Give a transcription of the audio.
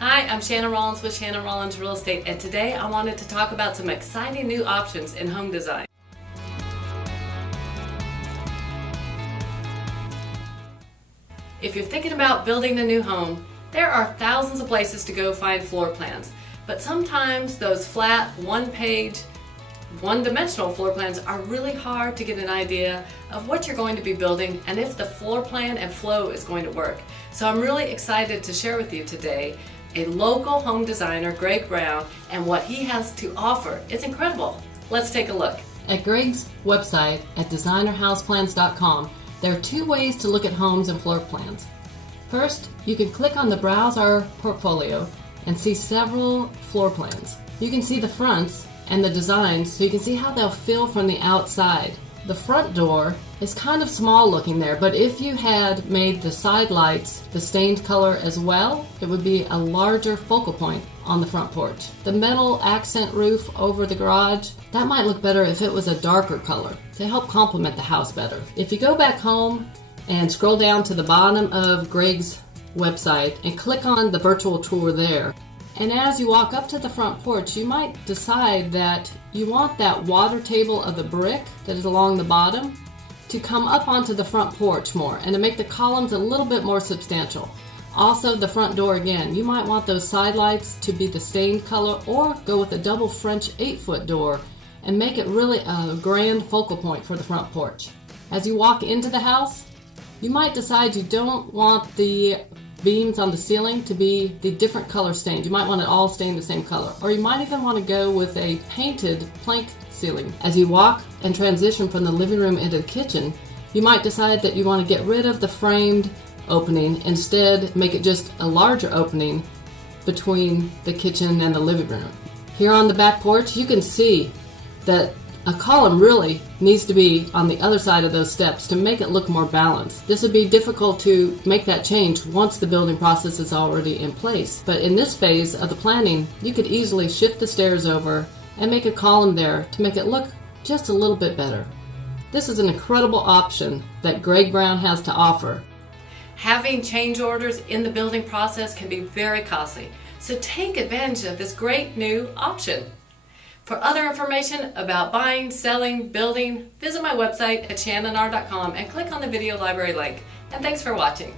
Hi, I'm Shannon Rollings with Shannon Rollings Real Estate, and today I wanted to talk about some exciting new options in home design. If you're thinking about building a new home, there are thousands of places to go find floor plans, but sometimes those flat, one-page, one-dimensional floor plans are really hard to get an idea of what you're going to be building and if the floor plan and flow is going to work. So I'm really excited to share with you today a local home designer, Greg Brown, and what he has to offer. It's incredible. Let's take a look. At Greg's website at designerhouseplans.com, there are two ways to look at homes and floor plans. First, you can click on the Browse Our Portfolio and see several floor plans. You can see the fronts and the designs so you can see how they'll feel from the outside. The front door is kind of small looking there, but if you had made the side lights the stained color as well, it would be a larger focal point on the front porch. The metal accent roof over the garage, that might look better if it was a darker color to help complement the house better. If you go back home and scroll down to the bottom of Greg's website and click on the virtual tour there, and as you walk up to the front porch, you might decide that you want that water table of the brick that is along the bottom to come up onto the front porch more and to make the columns a little bit more substantial. Also, the front door again, you might want those side lights to be the stained color or go with a double French 8-foot door and make it really a grand focal point for the front porch. As you walk into the house, you might decide you don't want the beams on the ceiling to be the different color stained. You might want it all stained the same color. Or you might even want to go with a painted plank ceiling. As you walk and transition from the living room into the kitchen, you might decide that you want to get rid of the framed opening, instead make it just a larger opening between the kitchen and the living room. Here on the back porch, you can see that a column really needs to be on the other side of those steps to make it look more balanced. This would be difficult to make that change once the building process is already in place. But in this phase of the planning, you could easily shift the stairs over and make a column there to make it look just a little bit better. This is an incredible option that Greg Brown has to offer. Having change orders in the building process can be very costly, so take advantage of this great new option. For other information about buying, selling, building, visit my website at shannonr.com and click on the video library link. And thanks for watching.